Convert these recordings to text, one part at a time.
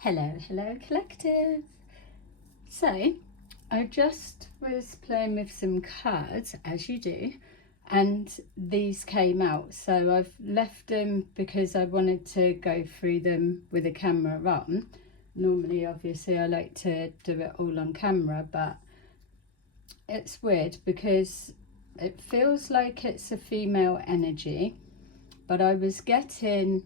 Hello collective. So I just was playing with some cards, as you do, and these came out, so I've left them because I wanted to go through them with a camera on. Normally obviously I like to do it all on camera, but it's weird because it feels like it's a female energy, but I was getting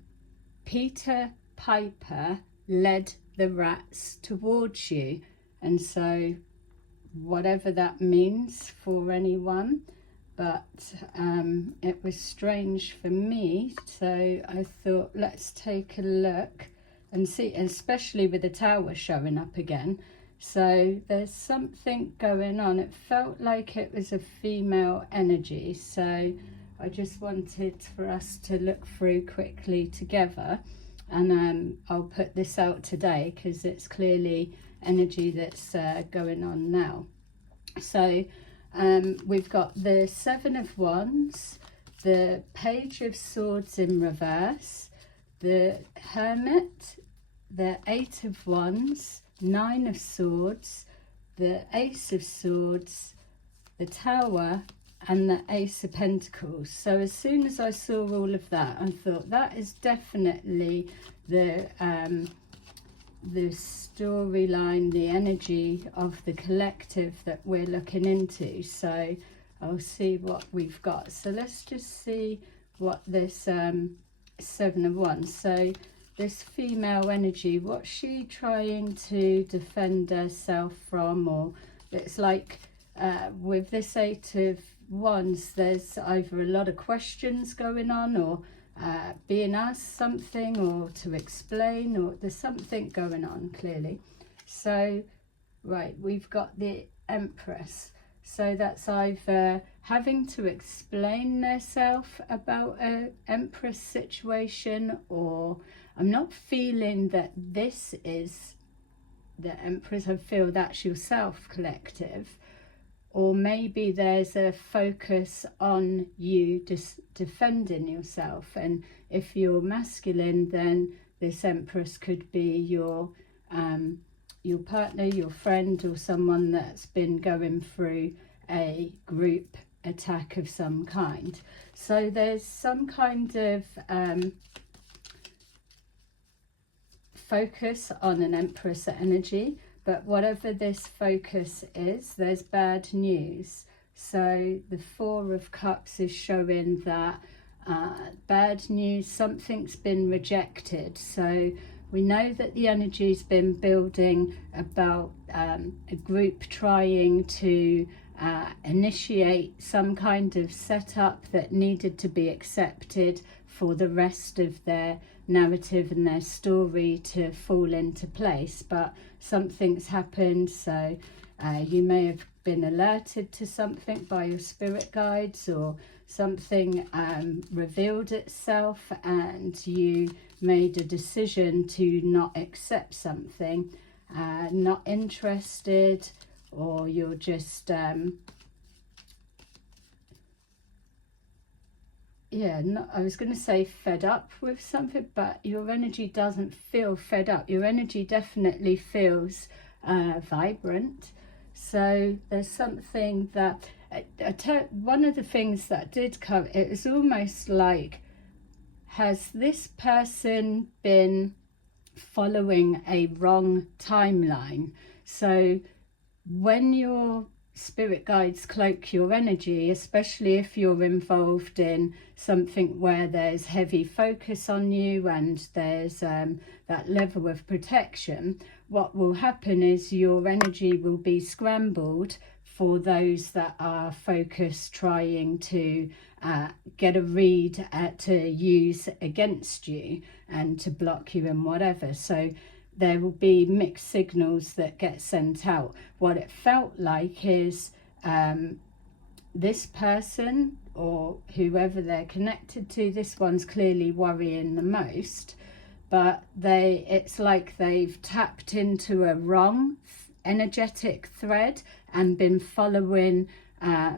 Peter Piper led the rats towards you, and so whatever that means for anyone, but it was strange for me, so I thought let's take a look and see, especially with the tower showing up again. So there's something going on. It felt like it was a female energy, so I just wanted for us to look through quickly together, and I'll put this out today because it's clearly energy that's going on now. So we've got the Seven of Wands, the Page of Swords in reverse, the Hermit, the Eight of Wands, Nine of Swords, the Ace of Swords, the Tower, and the Ace of Pentacles. So as soon as I saw all of that, I thought that is definitely the storyline, the energy of the collective that we're looking into. So I'll see what we've got. So let's just see what this Seven of Wands. So this female energy, what's she trying to defend herself from? Or it's like with this Eight of Wands, there's either a lot of questions going on, or being asked something, or to explain, or there's something going on clearly. So right, we've got the Empress, so that's either having to explain themselves about an Empress situation, or I'm not feeling that this is the Empress, I feel that's yourself, collective. Or maybe there's a focus on you just defending yourself, and if you're masculine, then this Empress could be your partner, your friend, or someone that's been going through a group attack of some kind. So there's some kind of focus on an Empress energy. But whatever this focus is, there's bad news. So the Four of Cups is showing that bad news, something's been rejected. So we know that the energy's been building about a group trying to initiate some kind of setup that needed to be accepted for the rest of their narrative and their story to fall into place, but something's happened. So you may have been alerted to something by your spirit guides, or something revealed itself and you made a decision to not accept something, not interested, or you're just I was going to say fed up with something, but your energy doesn't feel fed up. Your energy definitely feels vibrant. So there's something that one of the things that did come, it was almost like, has this person been following a wrong timeline? So when your spirit guides cloak your energy, especially if you're involved in something where there's heavy focus on you and there's that level of protection, what will happen is your energy will be scrambled for those that are focused, trying to get a read to use against you and to block you and whatever. So there will be mixed signals that get sent out. What it felt like is this person, or whoever they're connected to, this one's clearly worrying the most, but it's like they've tapped into a wrong energetic thread and been following,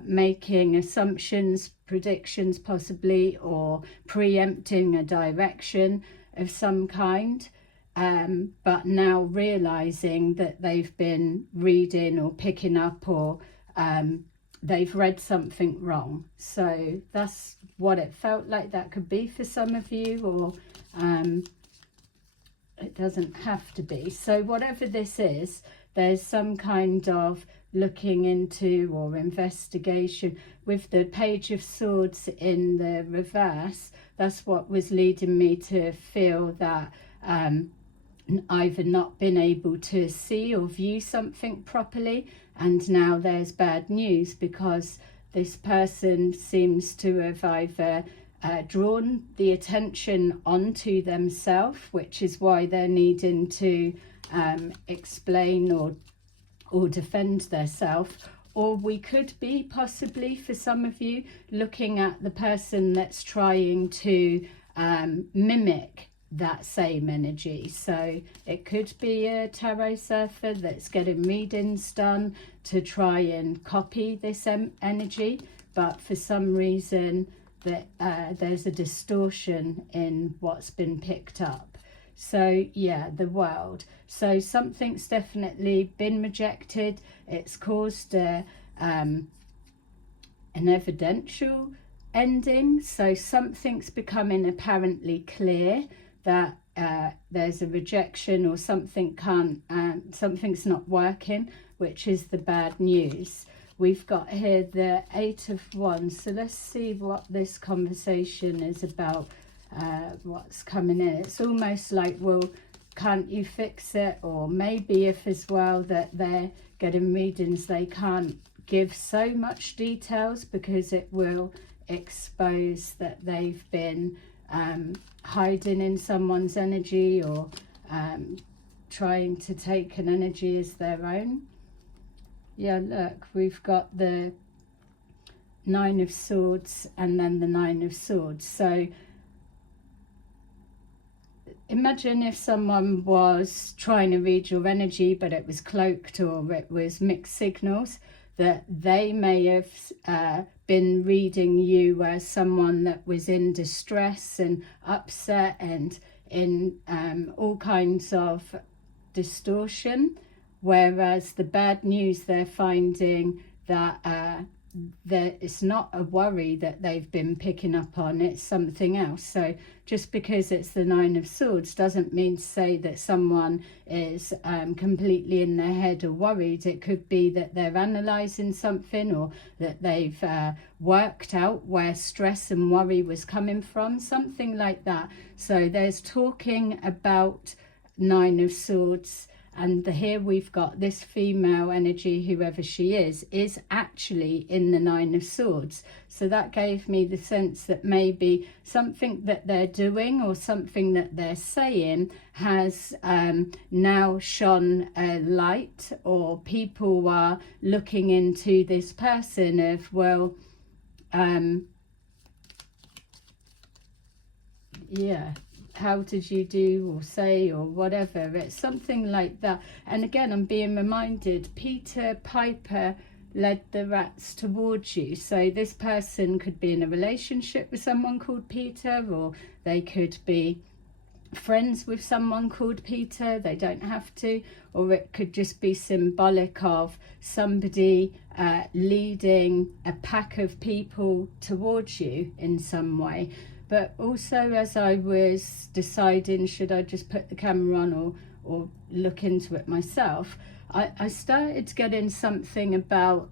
making assumptions, predictions possibly, or preempting a direction of some kind. but now realizing that they've been reading or picking up, or they've read something wrong. So that's what it felt like. That could be for some of you, or it doesn't have to be. So whatever this is, there's some kind of looking into or investigation. With the Page of Swords in the reverse, that's what was leading me to feel that either not been able to see or view something properly, and now there's bad news because this person seems to have either drawn the attention onto themselves, which is why they're needing to explain or defend themselves, or we could be possibly, for some of you, looking at the person that's trying to mimic that same energy. So it could be a tarot surfer that's getting readings done to try and copy this energy, but for some reason that there's a distortion in what's been picked up. So yeah, the world. So something's definitely been rejected. It's caused an evidential ending. So something's becoming apparently clear that there's a rejection, or something something's not working, which is the bad news. We've got here the 8 of Wands. So let's see what this conversation is about, what's coming in. It's almost like, well, can't you fix it? Or maybe if as well that they're getting readings, they can't give so much details because it will expose that they've been hiding in someone's energy, or trying to take an energy as their own. Yeah, look, we've got the 9 of Swords and then the 9 of Swords. So imagine if someone was trying to read your energy, but it was cloaked or it was mixed signals, that they may have been reading you as someone that was in distress and upset and in all kinds of distortion. Whereas the bad news, they're finding that it's not a worry that they've been picking up on, it's something else. So just because it's the 9 of Swords doesn't mean to say that someone is completely in their head or worried. It could be that they're analysing something, or that they've worked out where stress and worry was coming from, something like that. So there's talking about 9 of Swords. And here we've got this female energy, whoever she is actually in the 9 of Swords. So that gave me the sense that maybe something that they're doing or something that they're saying has now shone a light, or people are looking into this person of, well, yeah, how did you do or say or whatever. It's something like that. And again, I'm being reminded, Peter Piper led the rats towards you. So this person could be in a relationship with someone called Peter, or they could be friends with someone called Peter. They don't have to. Or it could just be symbolic of somebody leading a pack of people towards you in some way. But also, as I was deciding, should I just put the camera on or look into it myself, I started getting something about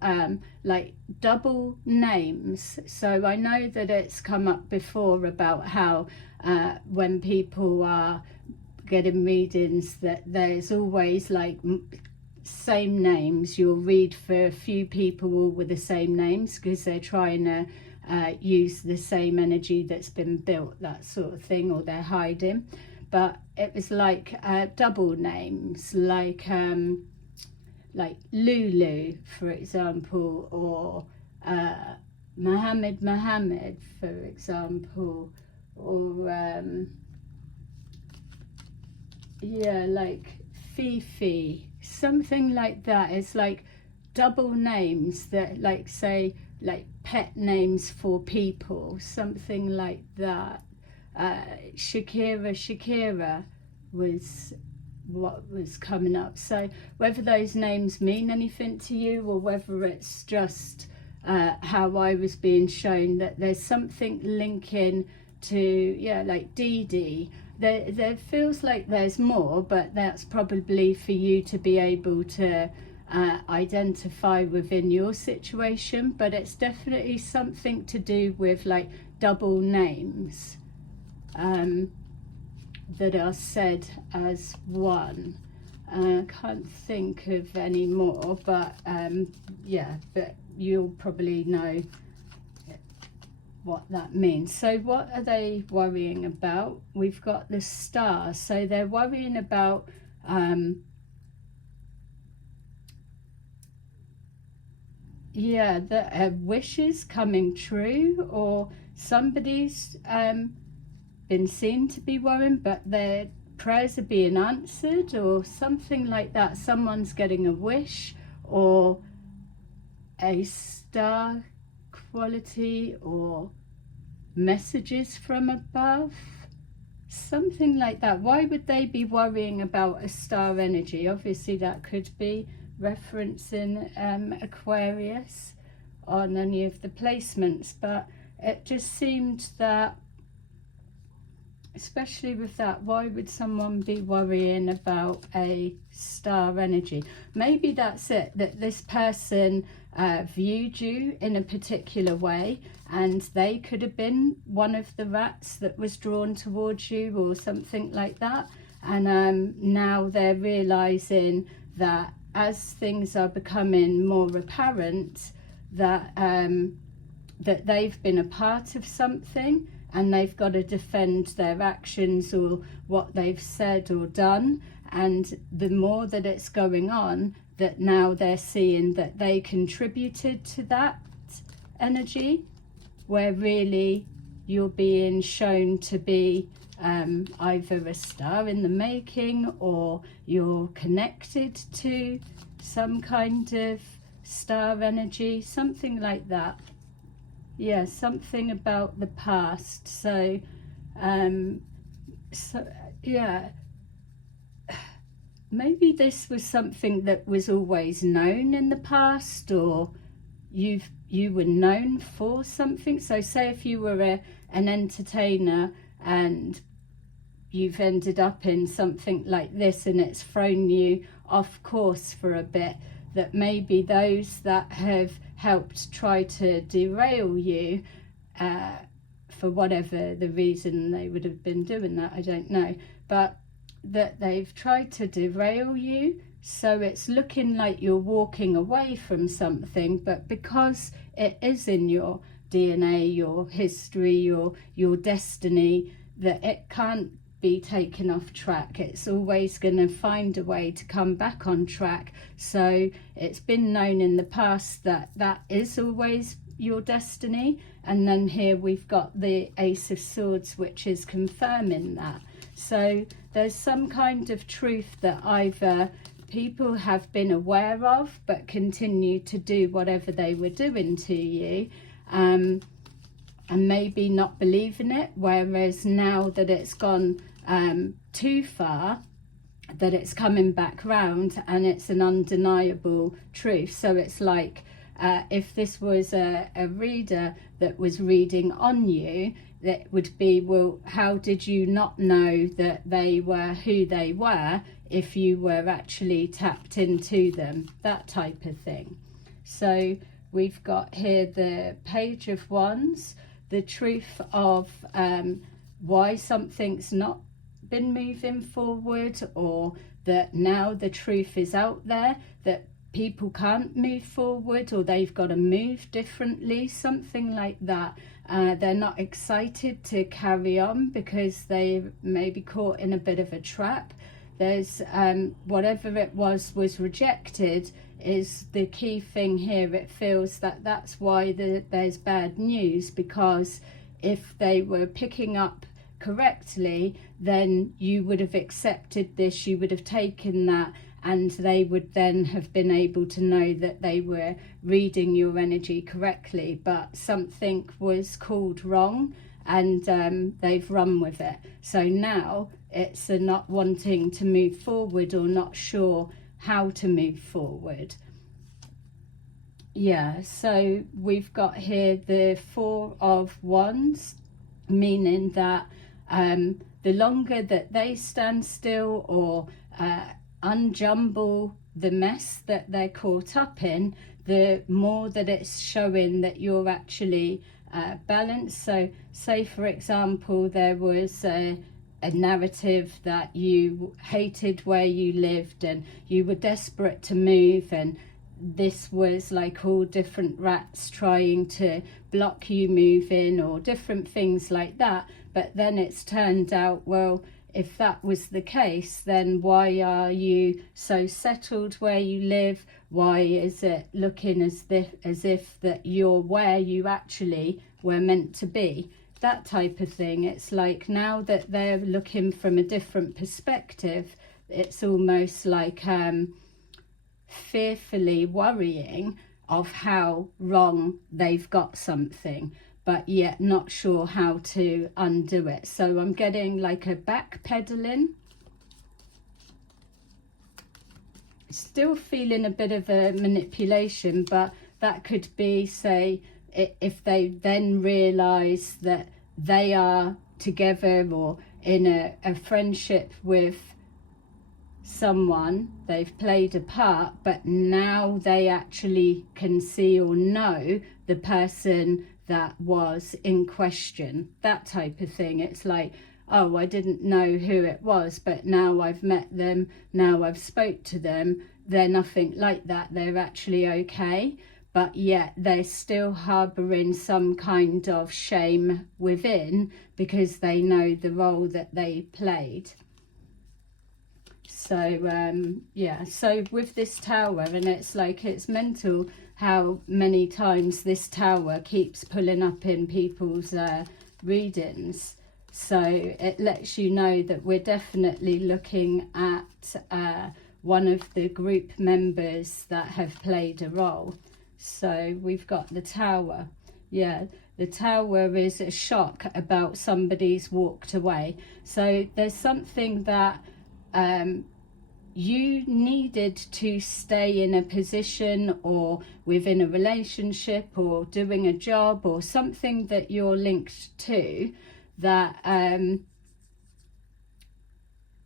like double names. So I know that it's come up before about how when people are getting readings, that there's always like same names. You'll read for a few people all with the same names because they're trying to use the same energy that's been built, that sort of thing, or they're hiding. But it was like double names, like Lulu, for example, or Mohammed, for example, or yeah, like Fifi, something like that. It's like double names that, like, say, like pet names for people, something like that. Shakira, was what was coming up. So whether those names mean anything to you, or whether it's just how I was being shown that there's something linking to, yeah, like Dee Dee. There feels like there's more, but that's probably for you to be able to identify within your situation. But it's definitely something to do with like double names that are said as one. I can't think of any more, but yeah, but you'll probably know what that means. So what are they worrying about? We've got the Star. So they're worrying about yeah, the wishes coming true, or somebody's been seen to be worrying, but their prayers are being answered, or something like that. Someone's getting a wish, or a star quality, or messages from above, something like that. Why would they be worrying about a star energy? Obviously that could be referencing Aquarius on any of the placements, but it just seemed that, especially with that, why would someone be worrying about a star energy? Maybe that's it, that this person viewed you in a particular way, and they could have been one of the rats that was drawn towards you, or something like that. And now they're realizing that as things are becoming more apparent, that that they've been a part of something, and they've got to defend their actions or what they've said or done. And the more that it's going on, that now they're seeing that they contributed to that energy, where really you're being shown to be either a star in the making, or you're connected to some kind of star energy, something like that. Yeah, something about the past. So yeah, maybe this was something that was always known in the past, or you were known for something. So say if you were an entertainer and you've ended up in something like this, and it's thrown you off course for a bit, that maybe those that have helped try to derail you, for whatever the reason they would have been doing that, I don't know, but that they've tried to derail you, so it's looking like you're walking away from something, but because it is in your DNA, your history, your destiny, that it can't be taken off track. It's always going to find a way to come back on track. So it's been known in the past that that is always your destiny, and then here we've got the Ace of Swords, which is confirming that. So there's some kind of truth that either people have been aware of but continue to do whatever they were doing to you, and maybe not believing it, whereas now that it's gone too far, that it's coming back round and it's an undeniable truth. So it's like if this was a reader that was reading on you, that would be, well, how did you not know that they were who they were if you were actually tapped into them? That type of thing. So we've got here the Page of Wands, the truth of why something's not been moving forward, or that now the truth is out there that people can't move forward, or they've got to move differently, something like that. They're not excited to carry on because they may be caught in a bit of a trap. There's whatever it was rejected is the key thing here. It feels that that's why there's bad news, because if they were picking up correctly, then you would have accepted this, you would have taken that, and they would then have been able to know that they were reading your energy correctly. But something was called wrong, and they've run with it. So now it's a not wanting to move forward or not sure how to move forward. Yeah, so we've got here the Four of Wands, meaning that the longer that they stand still or unjumble the mess that they're caught up in, the more that it's showing that you're actually balanced. So say for example there was a narrative that you hated where you lived and you were desperate to move, and this was like all different rats trying to block you moving or different things like that. But then it's turned out, well, if that was the case, then why are you so settled where you live? Why is it looking as if that you're where you actually were meant to be? That type of thing. It's like now that they're looking from a different perspective, it's almost like fearfully worrying of how wrong they've got something, but yet not sure how to undo it. So I'm getting like a backpedaling. Still feeling a bit of a manipulation, but that could be, say, if they then realise that they are together or in a friendship with someone, they've played a part, but now they actually can see or know the person that was in question, that type of thing. It's like, oh, I didn't know who it was, but now I've met them, now I've spoke to them, they're nothing like that, they're actually okay, but yet they're still harbouring some kind of shame within because they know the role that they played. So yeah, so with this tower, and it's like, it's mental how many times this tower keeps pulling up in people's readings. So it lets you know that we're definitely looking at one of the group members that have played a role. So we've got the tower. Yeah, the tower is a shock about somebody's walked away. So there's something that you needed to stay in a position or within a relationship or doing a job or something that you're linked to, that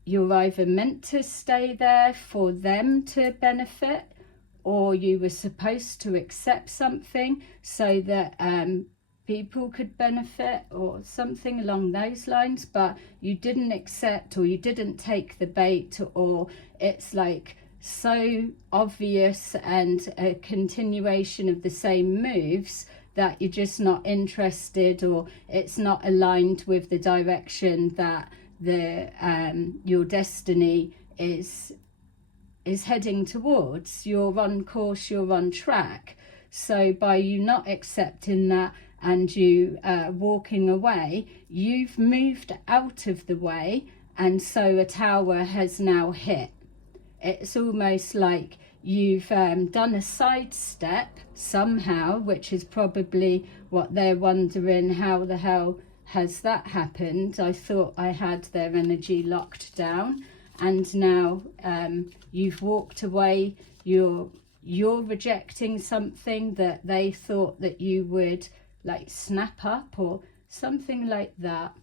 you're either meant to stay there for them to benefit, or you were supposed to accept something so that people could benefit or something along those lines, but you didn't accept or you didn't take the bait, or it's like so obvious and a continuation of the same moves that you're just not interested, or it's not aligned with the direction that the your destiny is heading towards. You're on course, you're on track. So by you not accepting that and you walking away, you've moved out of the way, and so a tower has now hit. It's almost like you've done a sidestep somehow, which is probably what they're wondering, how the hell has that happened? I thought I had their energy locked down, and now you've walked away. You're rejecting something that they thought that you would like snap up or something like that.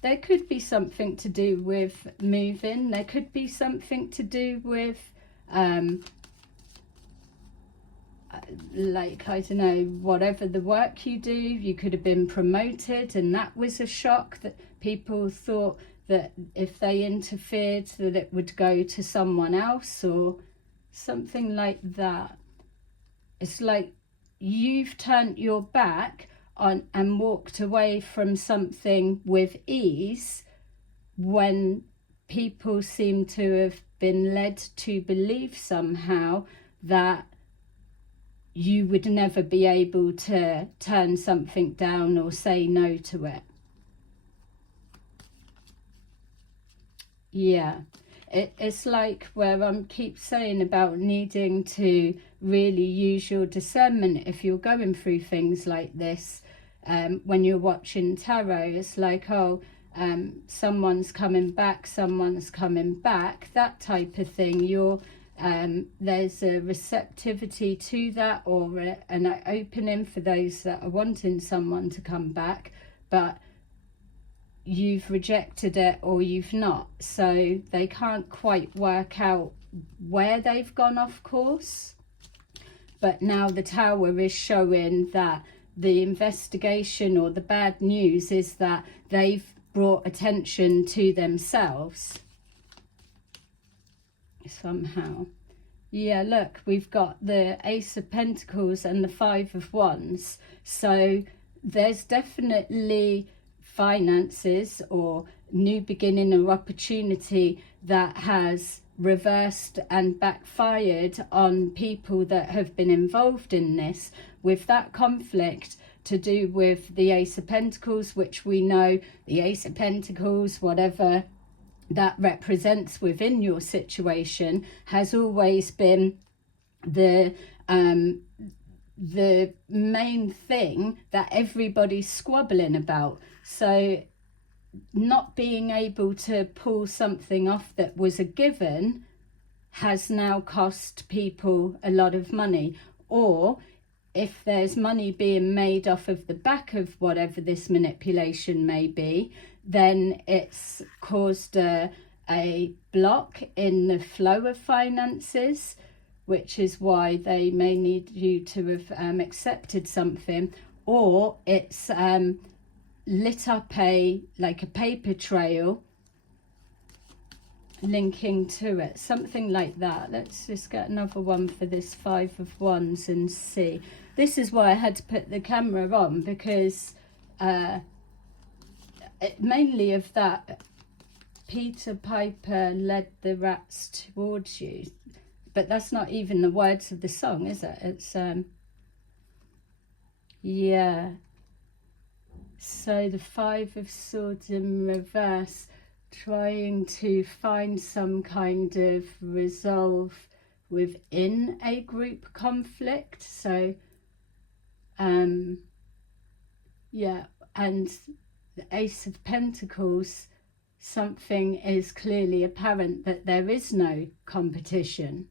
There could be something to do with moving. There could be something to do with like, I don't know, whatever the work you do, you could have been promoted, and that was a shock that people thought that if they interfered that it would go to someone else or something like that. It's like you've turned your back on and walked away from something with ease, when people seem to have been led to believe somehow that you would never be able to turn something down or say no to it. Yeah, it's like where I keep saying about needing to really use your discernment if you're going through things like this. when you're watching tarot. It's like, oh, someone's coming back, that type of thing. There's a receptivity to that, or an opening for those that are wanting someone to come back, but you've rejected it or you've not, so they can't quite work out where they've gone off course. But now the Tower is showing that the investigation, or the bad news, is that they've brought attention to themselves somehow. Yeah, look, we've got the Ace of Pentacles and the Five of Wands. So there's definitely finances or new beginning or opportunity that has reversed and backfired on people that have been involved in this, with that conflict to do with the Ace of Pentacles, which we know the Ace of Pentacles, whatever that represents within your situation, has always been the main thing that everybody's squabbling about. So not being able to pull something off that was a given has now cost people a lot of money. Or if there's money being made off of the back of whatever this manipulation may be, then it's caused a block in the flow of finances, which is why they may need you to have accepted something. Or it's lit up like a paper trail linking to it, something like that. Let's just get another one for this Five of Wands and see. This is why I had to put the camera on, because mainly of that Peter Piper led the rats towards you, but that's not even the words of the song, is it? It's yeah. So the Five of Swords in reverse, trying to find some kind of resolve within a group conflict. So yeah, and the Ace of Pentacles, something is clearly apparent, that there is no competition,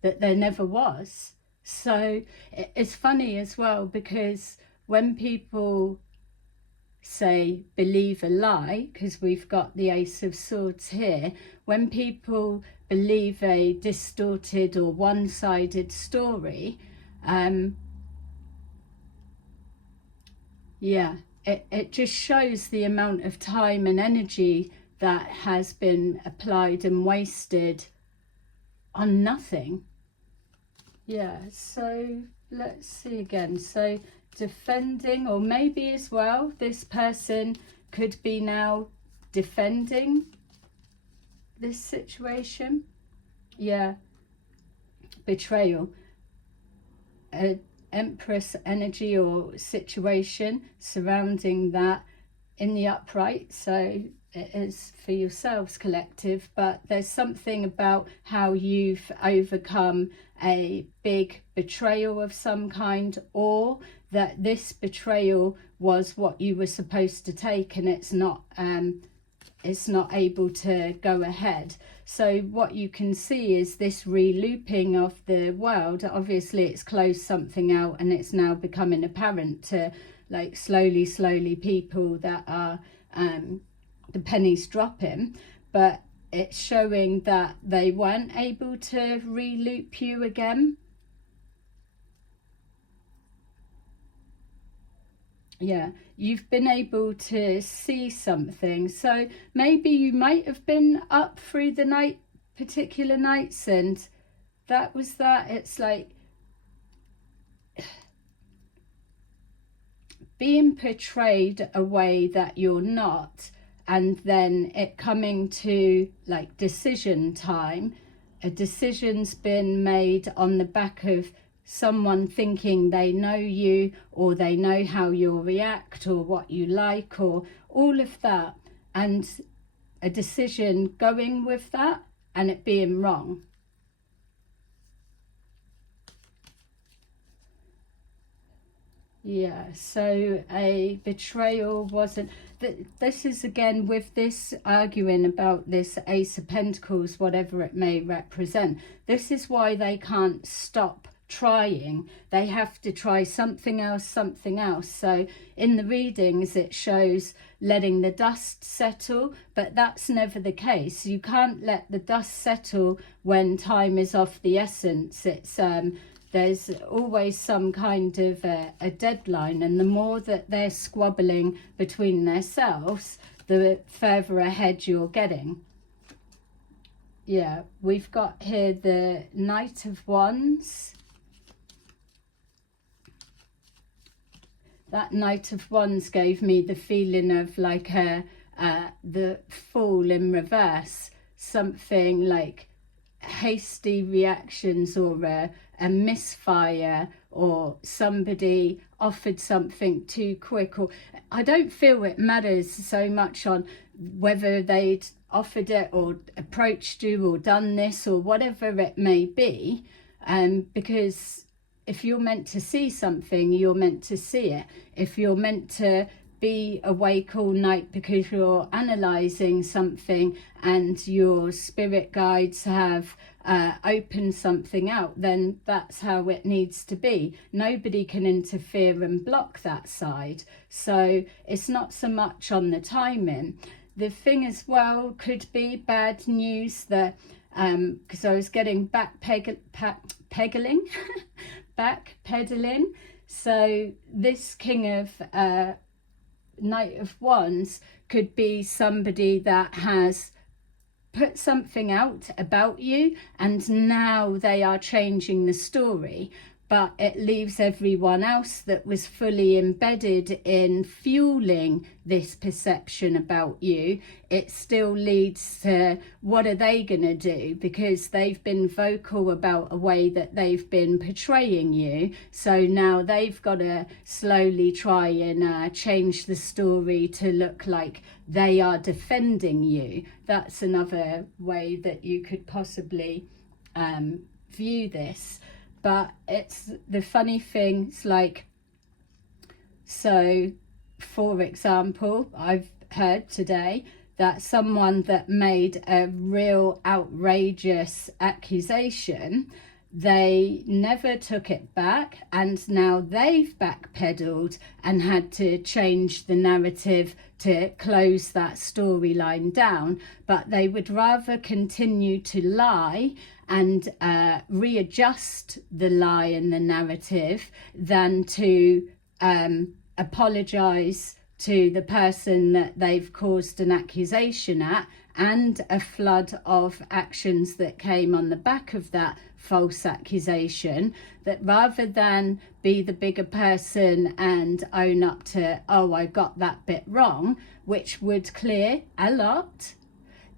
that there never was. So it's funny as well, because when people say believe a lie, because we've got the Ace of Swords here, when people believe a distorted or one-sided story, yeah, it just shows the amount of time and energy that has been applied and wasted on nothing. Yeah, so let's see again. So defending, or maybe as well this person could be now defending this situation. Yeah, betrayal, Empress energy or situation surrounding that in the upright. So it is for yourselves, collective, but there's something about how you've overcome a big betrayal of some kind, or that this betrayal was what you were supposed to take and it's not able to go ahead. So what you can see is this re-looping of the world. Obviously it's closed something out and it's now becoming apparent to, like, slowly people that are the pennies dropping, but it's showing that they weren't able to re-loop you again. Yeah, you've been able to see something. So maybe you might have been up through the night, particular nights, and that was that. It's like being portrayed a way that you're not, and then it coming to like decision time. A decision's been made on the back of someone thinking they know you, or they know how you'll react, or what you like, or all of that, and a decision going with that and it being wrong. Yeah, so a betrayal wasn't... This is again with this arguing about this Ace of Pentacles, whatever it may represent. This is why they can't stop trying. They have to try something else, something else. So in the readings it shows letting the dust settle, but that's never the case. You can't let the dust settle when time is of the essence. It's there's always some kind of a deadline, and the more that they're squabbling between themselves, the further ahead you're getting. Yeah, we've got here the Knight of Wands. That Knight of Wands gave me the feeling of like the Fool in reverse, something like hasty reactions, or a misfire, or somebody offered something too quick. Or I don't feel it matters so much on whether they'd offered it or approached you or done this or whatever it may be, because if you're meant to see something, you're meant to see it. If you're meant to be awake all night because you're analysing something and your spirit guides have opened something out, then that's how it needs to be. Nobody can interfere and block that side. So it's not so much on the timing. The thing as well could be bad news, that because I was getting backpedaling. So this King of Knight of Wands could be somebody that has put something out about you and now they are changing the story, but it leaves everyone else that was fully embedded in fueling this perception about you. It still leads to, what are they going to do? Because they've been vocal about a way that they've been portraying you. So now they've got to slowly try and change the story to look like they are defending you. That's another way that you could possibly view this. But it's the funny thing, it's like, so for example, I've heard today that someone that made a real outrageous accusation, they never took it back, and now they've backpedaled and had to change the narrative to close that storyline down. But they would rather continue to lie and readjust the lie and the narrative than to apologize to the person that they've caused an accusation at, and a flood of actions that came on the back of that false accusation. That rather than be the bigger person and own up to, oh, I got that bit wrong, which would clear a lot,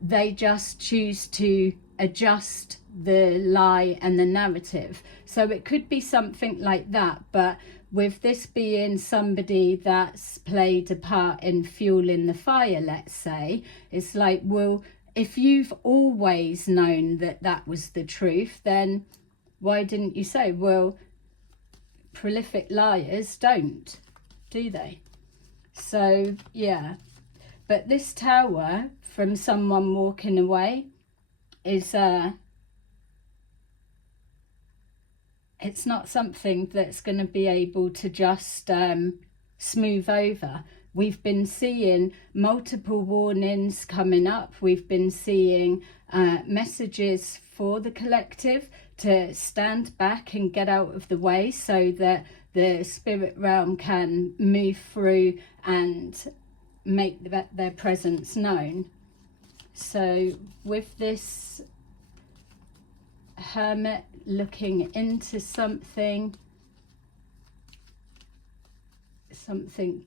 they just choose to adjust the lie and the narrative. So it could be something like that. But with this being somebody that's played a part in fueling the fire, let's say, it's like, well, if you've always known that that was the truth, then why didn't you say? Well, prolific liars don't, do they? So yeah, but this Tower from someone walking away is it's not something that's going to be able to just smooth over. We've been seeing multiple warnings coming up. We've been seeing messages for the collective to stand back and get out of the way so that the spirit realm can move through and make their presence known. So with this Hermit looking into something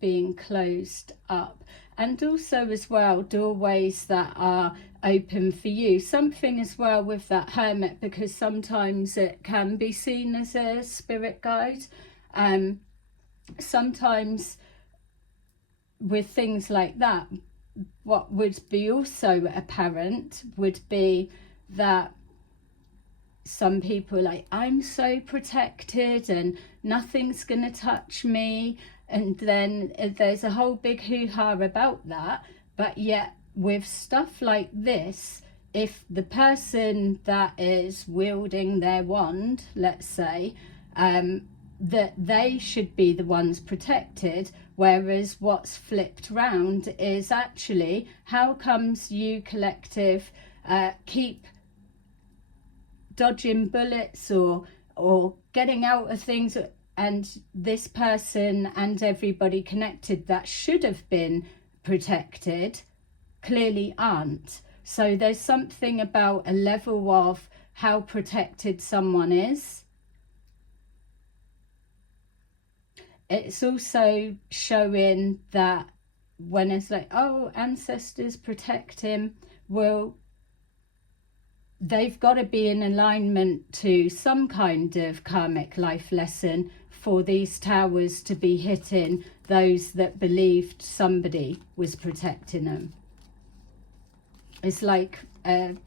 being closed up, and also as well doorways that are open for you, something as well with that Hermit, because sometimes it can be seen as a spirit guide. Sometimes with things like that, what would be also apparent would be that some people like, I'm so protected and nothing's gonna touch me, and then there's a whole big hoo-ha about that. But yet with stuff like this, if the person that is wielding their wand, let's say, that they should be the ones protected, whereas what's flipped round is actually, how comes you collective keep dodging bullets or getting out of things, and this person and everybody connected that should have been protected clearly aren't. So there's something about a level of how protected someone is. It's also showing that when it's like, oh, ancestors protect him, well, they've got to be in alignment to some kind of karmic life lesson for these towers to be hitting those that believed somebody was protecting them. It's like a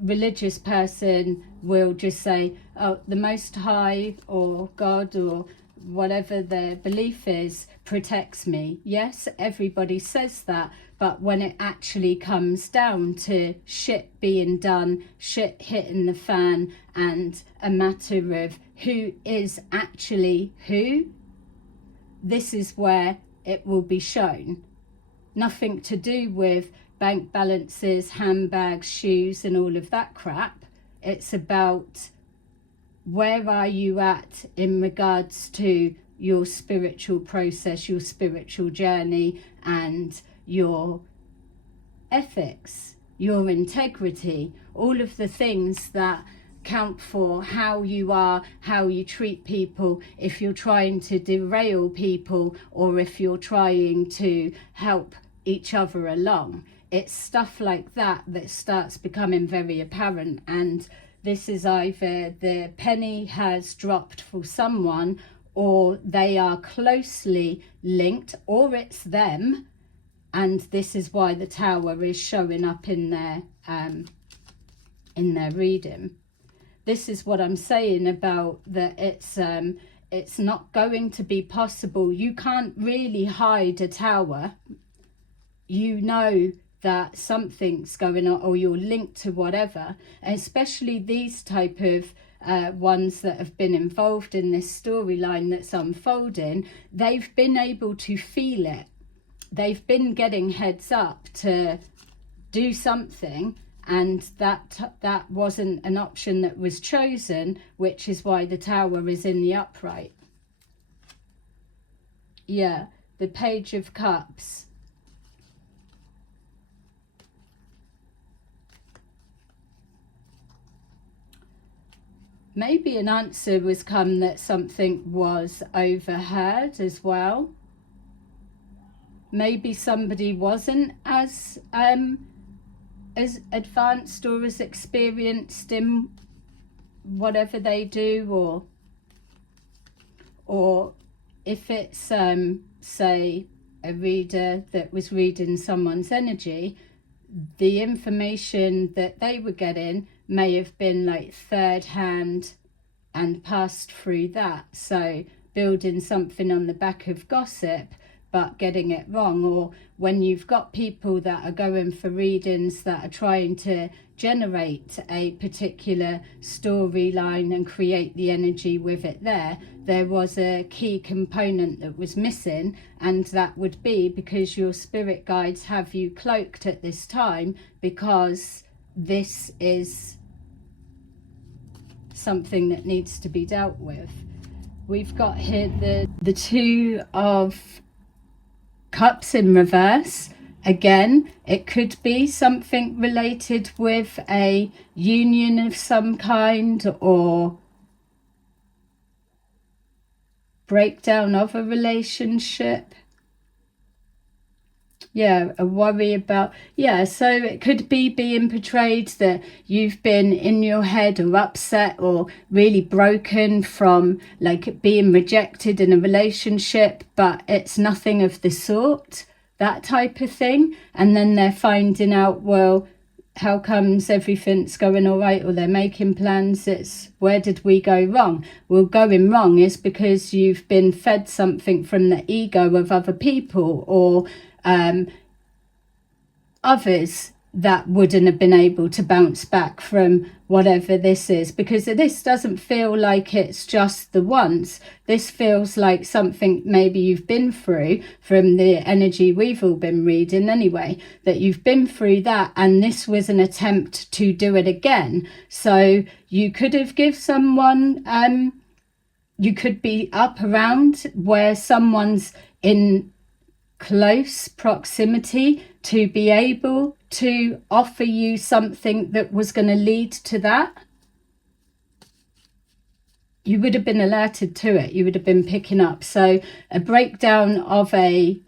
religious person will just say, oh, the Most High or God or whatever their belief is protects me. Yes, everybody says that, but when it actually comes down to shit being done, shit hitting the fan, and a matter of who is actually who, this is where it will be shown. Nothing to do with bank balances, handbags, shoes, and all of that crap. It's about, where are you at in regards to your spiritual process, your spiritual journey, and your ethics, your integrity, all of the things that count for how you are, how you treat people, if you're trying to derail people or if you're trying to help each other along. It's stuff like that that starts becoming very apparent, and this is either the penny has dropped for someone, or they are closely linked, or it's them, and this is why the tower is showing up in their reading. This is what I'm saying about that it's not going to be possible. You can't really hide a tower. You know that something's going on, or you're linked to whatever, and especially these type of ones that have been involved in this storyline that's unfolding. They've been able to feel it. They've been getting heads up to do something, and that wasn't an option that was chosen, which is why the tower is in the upright. Yeah, the Page of Cups. Maybe an answer was come that something was overheard as well. Maybe somebody wasn't as advanced or as experienced in whatever they do, or if it's say a reader that was reading someone's energy, the information that they were getting may have been like third hand and passed through that. So building something on the back of gossip but getting it wrong. Or when you've got people that are going for readings that are trying to generate a particular storyline and create the energy with it, there was a key component that was missing, and that would be because your spirit guides have you cloaked at this time, because this is something that needs to be dealt with. We've got here the Two of Cups in reverse. Again, it could be something related with a union of some kind, or breakdown of a relationship. Yeah, a worry about, yeah, so it could be being portrayed that you've been in your head or upset or really broken from like being rejected in a relationship, but it's nothing of the sort, that type of thing. And then they're finding out, well, how comes everything's going all right, or they're making plans? It's where did we go wrong? Well, going wrong is because you've been fed something from the ego of other people, or others that wouldn't have been able to bounce back from whatever this is, because this doesn't feel like it's just the once. This feels like something maybe you've been through, from the energy we've all been reading anyway, that you've been through that, and this was an attempt to do it again. So you could have give someone, you could be up around where someone's in close proximity to be able to offer you something that was going to lead to that. You would have been alerted to it. You would have been picking up. So a breakdown of a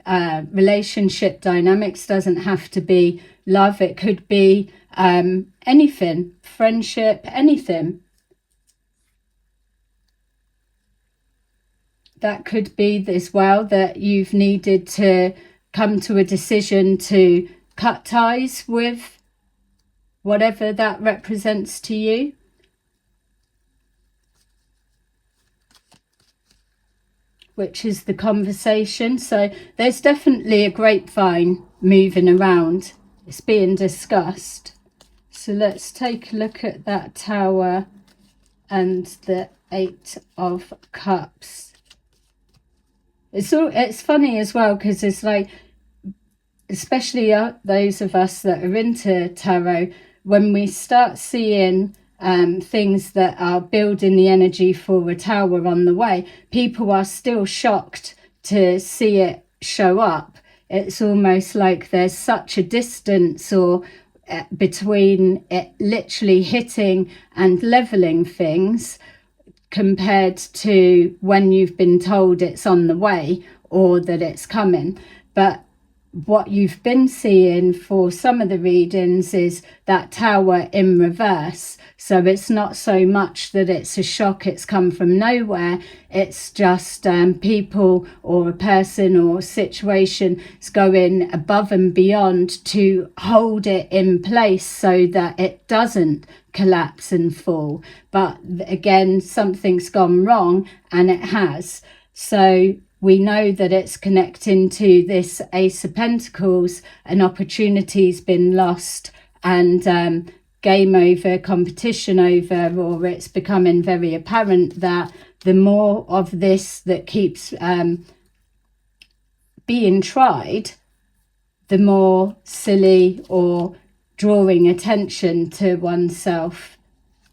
relationship dynamics doesn't have to be love. It could be anything, friendship, anything. That could be as well that you've needed to come to a decision to cut ties with whatever that represents to you. Which is the conversation. So there's definitely a grapevine moving around. It's being discussed. So let's take a look at that Tower and the Eight of Cups. It's funny as well, because it's like, especially those of us that are into tarot, when we start seeing things that are building the energy for a tower on the way, people are still shocked to see it show up. It's almost like there's such a distance or between it literally hitting and leveling things, compared to when you've been told it's on the way or that it's coming. But what you've been seeing for some of the readings is that Tower in reverse. So it's not so much that it's a shock, it's come from nowhere. It's just people or a person or situation is going above and beyond to hold it in place so that it doesn't collapse and fall. But again, something's gone wrong, and it has. So we know that it's connecting to this Ace of Pentacles. An opportunity's been lost, and game over, competition over, or it's becoming very apparent that the more of this that keeps being tried, the more silly or drawing attention to oneself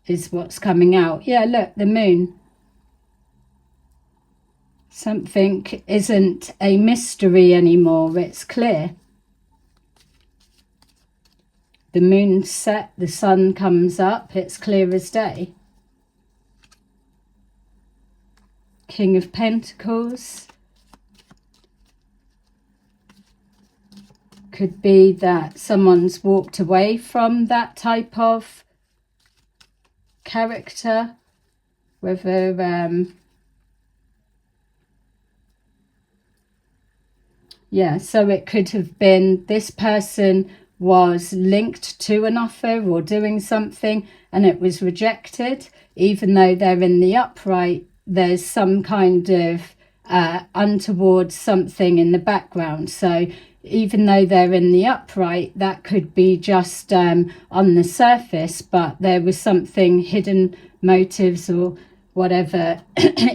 is what's coming out. Yeah, look, the Moon. Something isn't a mystery anymore, it's clear. The moon's set, the sun comes up, it's clear as day. King of Pentacles. Could be that someone's walked away from that type of character, whether yeah, so it could have been this person was linked to an offer or doing something and it was rejected. Even though they're in the upright, there's some kind of untoward something in the background. So even though they're in the upright, that could be just on the surface, but there was something, hidden motives or whatever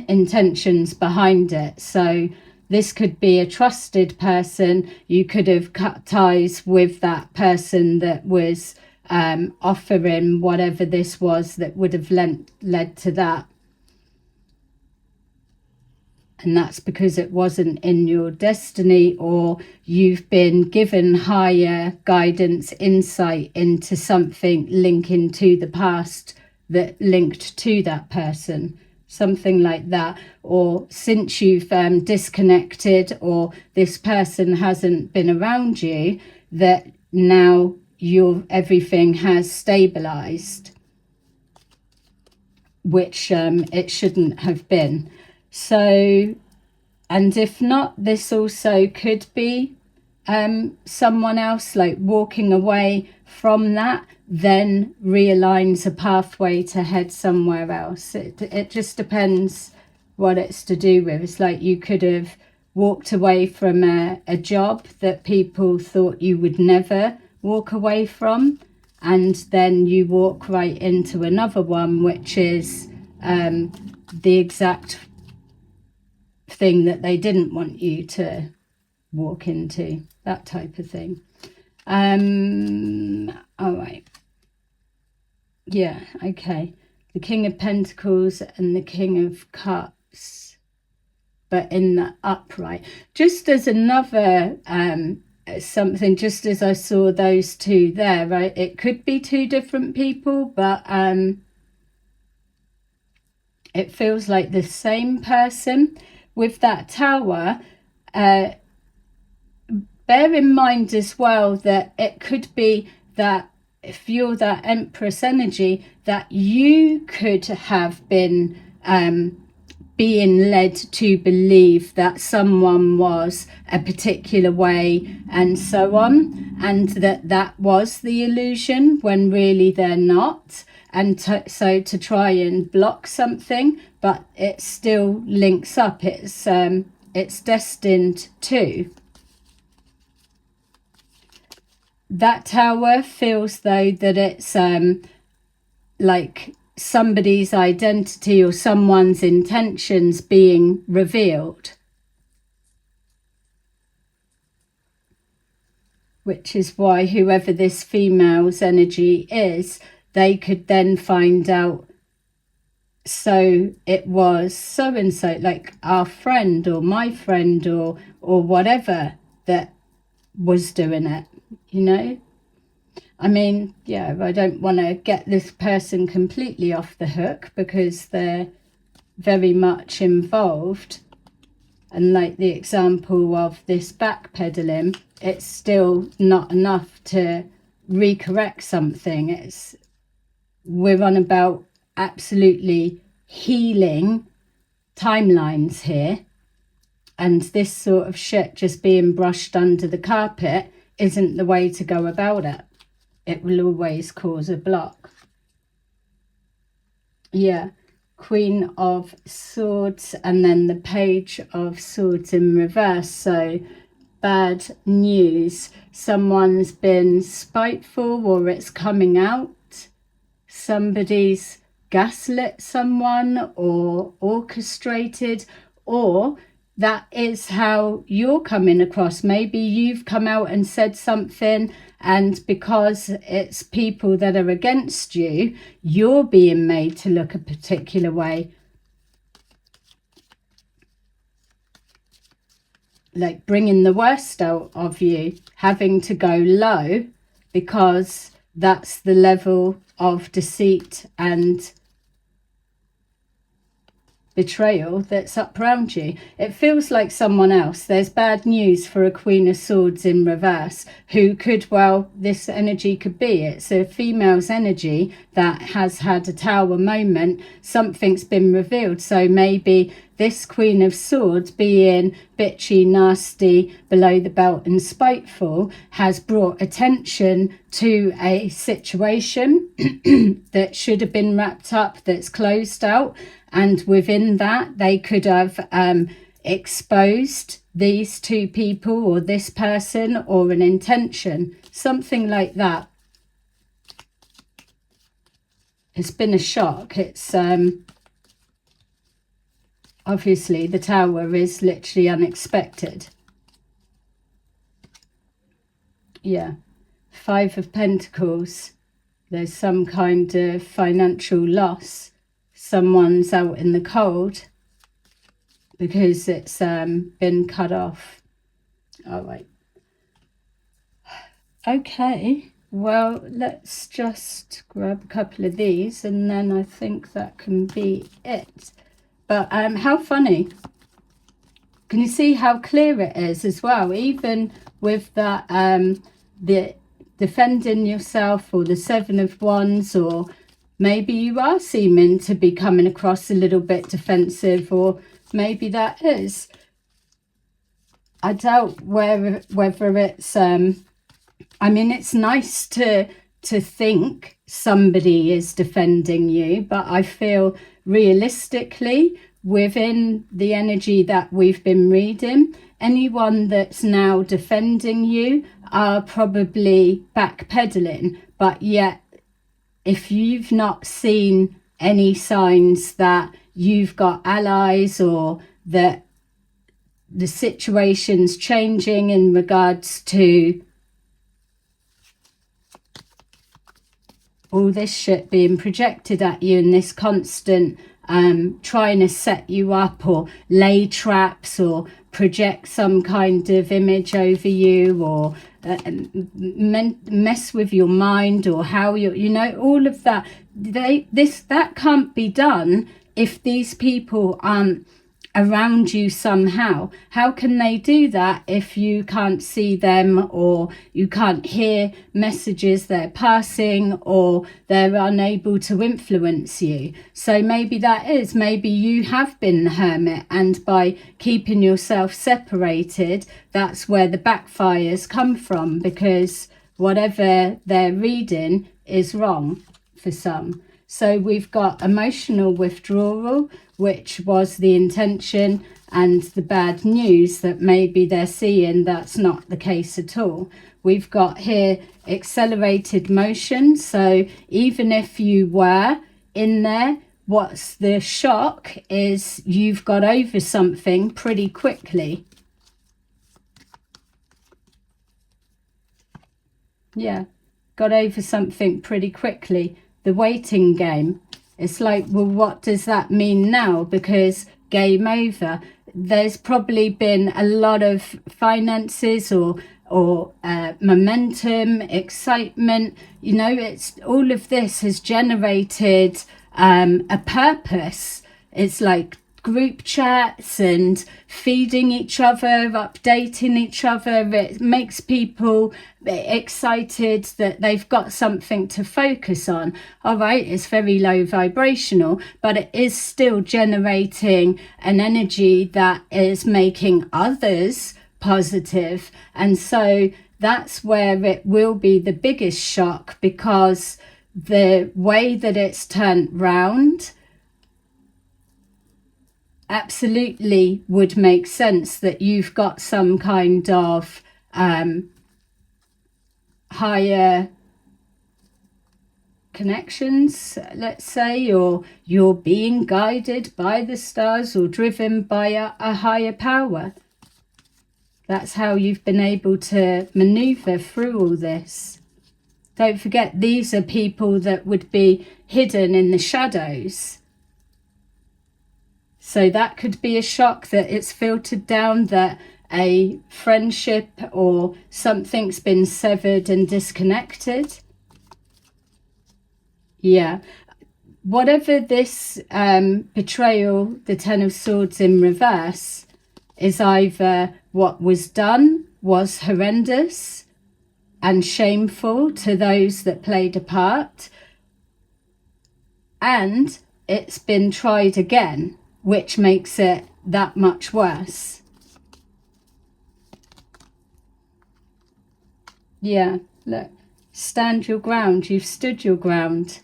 intentions behind it. So this could be a trusted person. You could have cut ties with that person that was offering whatever this was that would have led to that. And that's because it wasn't in your destiny, or you've been given higher guidance, insight into something linking to the past that linked to that person. Something like that. Or since you've disconnected, or this person hasn't been around you, that now everything has stabilized, which it shouldn't have been. So, and if not, this also could be someone else, like walking away from that then realigns a pathway to head somewhere else. It just depends what it's to do with. It's like you could have walked away from a job that people thought you would never walk away from, and then you walk right into another one which is the exact thing that they didn't want you to walk into, that type of thing. All right. Yeah, okay. The King of Pentacles and the King of Cups, but in the upright. Just as another something, just as I saw those two there, right? It could be two different people, but it feels like the same person. With that Tower, bear in mind as well that it could be that if you're that Empress energy, that you could have been being led to believe that someone was a particular way and so on, and that was the illusion when really they're not. And so to try and block something, but it still links up. It's destined to. That Tower feels though that it's like somebody's identity or someone's intentions being revealed, which is why whoever this female's energy is, they could then find out, so it was so and so, like our friend or my friend or whatever that was doing it, you know. I mean, yeah, I don't want to get this person completely off the hook because they're very much involved. And like the example of this backpedaling, it's still not enough to recorrect something. We're on about absolutely healing timelines here. And this sort of shit just being brushed under the carpet isn't the way to go about it. It will always cause a block. Yeah, Queen of Swords and then the Page of Swords in reverse. So bad news. Someone's been spiteful or it's coming out. Somebody's gaslit someone or orchestrated, or that is how you're coming across. Maybe you've come out and said something, and because it's people that are against you, you're being made to look a particular way. Like bringing the worst out of you, having to go low because that's the level of deceit and betrayal that's up around you. It feels like someone else. There's bad news for a Queen of Swords in reverse, who could, well, this energy could be, it's a female's energy that has had a Tower moment. Something's been revealed. So maybe this Queen of Swords, being bitchy, nasty, below the belt and spiteful, has brought attention to a situation that should have been wrapped up, that's closed out. And within that, they could have exposed these two people or this person or an intention, something like that. It's been a shock. It's obviously the Tower is literally unexpected. Yeah, Five of Pentacles. There's some kind of financial loss. Someone's out in the cold because it's been cut off. All right. Okay, well, let's just grab a couple of these and then I think that can be it. But how funny. Can you see how clear it is as well? Even with that, the defending yourself, or the Seven of Wands, or maybe you are seeming to be coming across a little bit defensive, or maybe that is. I doubt whether it's, I mean, it's nice to to think somebody is defending you, but I feel realistically, within the energy that we've been reading, anyone that's now defending you are probably backpedaling. But yet, if you've not seen any signs that you've got allies or that the situation's changing in regards to all this shit being projected at you and this constant trying to set you up or lay traps or project some kind of image over you or mess with your mind or how you know, all of that, that can't be done if these people aren't around you somehow. How can they do that if you can't see them or you can't hear messages they're passing or they're unable to influence you? So maybe maybe you have been the hermit, and by keeping yourself separated, that's where the backfires come from, because whatever they're reading is wrong for some. So we've got emotional withdrawal, which was the intention, and the bad news that maybe they're seeing that's not the case at all. We've got here accelerated motion. So even if you were in there, what's the shock is you've got over something pretty quickly. Yeah, got over something pretty quickly. The waiting game. It's like, well, what does that mean now? Because game over. There's probably been a lot of finances or momentum, excitement. You know, it's all of this has generated a purpose. It's like group chats and feeding each other, updating each other. It makes people excited that they've got something to focus on. All right, it's very low vibrational, but it is still generating an energy that is making others positive. And so that's where it will be the biggest shock, because the way that it's turned round absolutely would make sense that you've got some kind of higher connections, let's say, or you're being guided by the stars or driven by a higher power. That's how you've been able to maneuver through all this. Don't forget, these are people that would be hidden in the shadows. So that could be a shock, that it's filtered down, that a friendship or something's been severed and disconnected. Yeah. Whatever this betrayal, the Ten of Swords in reverse, is either what was done was horrendous and shameful to those that played a part, and it's been tried again, which makes it that much worse. Yeah, look, stand your ground. You've stood your ground.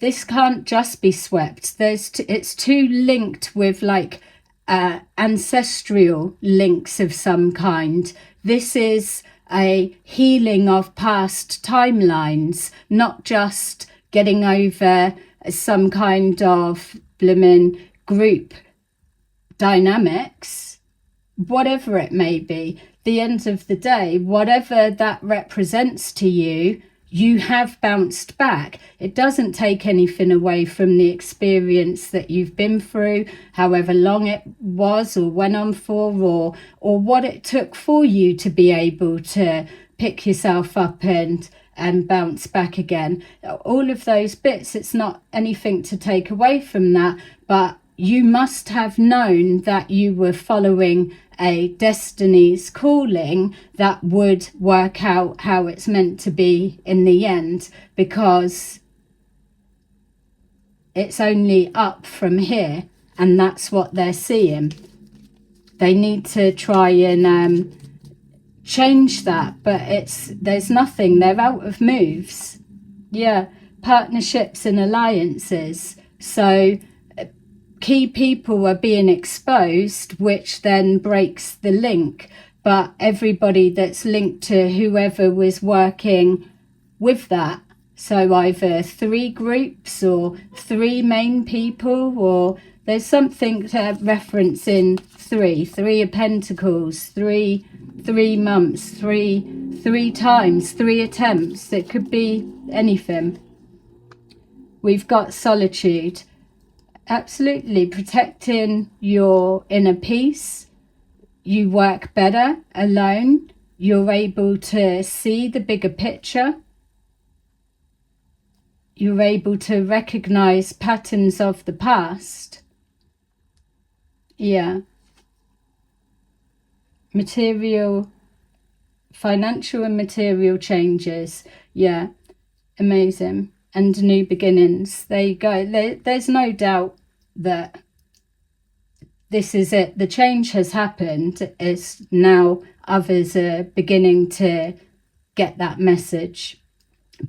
This can't just be swept. It's too linked with like ancestral links of some kind. This is a healing of past timelines, not just getting over some kind of blooming group dynamics, whatever it may be. The end of the day, whatever that represents to you, you have bounced back. It doesn't take anything away from the experience that you've been through, however long it was or went on for, or what it took for you to be able to pick yourself up and bounce back again. All of those bits, it's not anything to take away from that, but you must have known that you were following a destiny's calling that would work out how it's meant to be in the end, because it's only up from here, and that's what they're seeing. They need to try and change that, but there's nothing. They're out of moves. Yeah, partnerships and alliances. So key people are being exposed, which then breaks the link. But everybody that's linked to whoever was working with that, so either 3 groups or 3 main people, or there's something to reference in 3 of Pentacles, 3 months, 3 times, 3 attempts. It could be anything. We've got solitude. Absolutely, protecting your inner peace. You work better alone. You're able to see the bigger picture. You're able to recognize patterns of the past. Yeah. Material, financial and material changes. Yeah. Amazing. And new beginnings. There you go. There's no doubt that this is it. The change has happened. It's now others are beginning to get that message.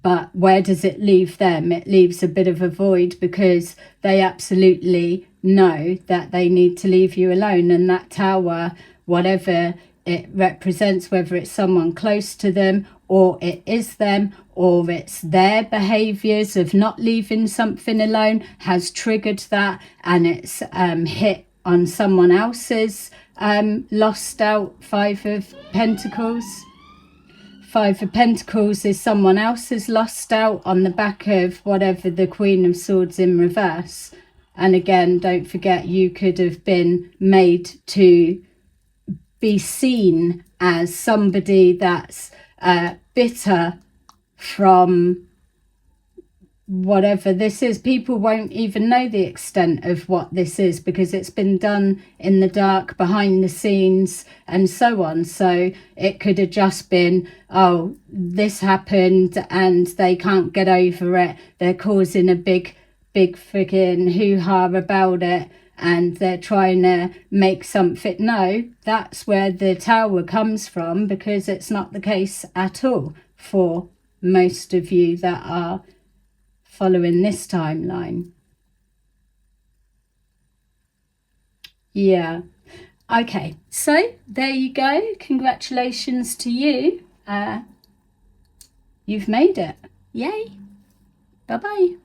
But where does it leave them? It leaves a bit of a void, because they absolutely know that they need to leave you alone. And that tower, whatever it represents, whether it's someone close to them, or it is them, or it's their behaviours of not leaving something alone, has triggered that, and it's hit on someone else's lost out 5 of Pentacles. 5 of Pentacles is someone else's lost out on the back of whatever, the Queen of Swords in reverse. And again, don't forget, you could have been made to be seen as somebody that's bitter from whatever this is. People won't even know the extent of what this is, because it's been done in the dark, behind the scenes, and so on. So it could have just been, oh, this happened and they can't get over it. They're causing a big freaking hoo-ha about it, and they're trying to make something. No, that's where the tower comes from, because it's not the case at all for most of you that are following this timeline. Yeah. Okay, so there you go. Congratulations to you. You've made it. Yay. Bye-bye.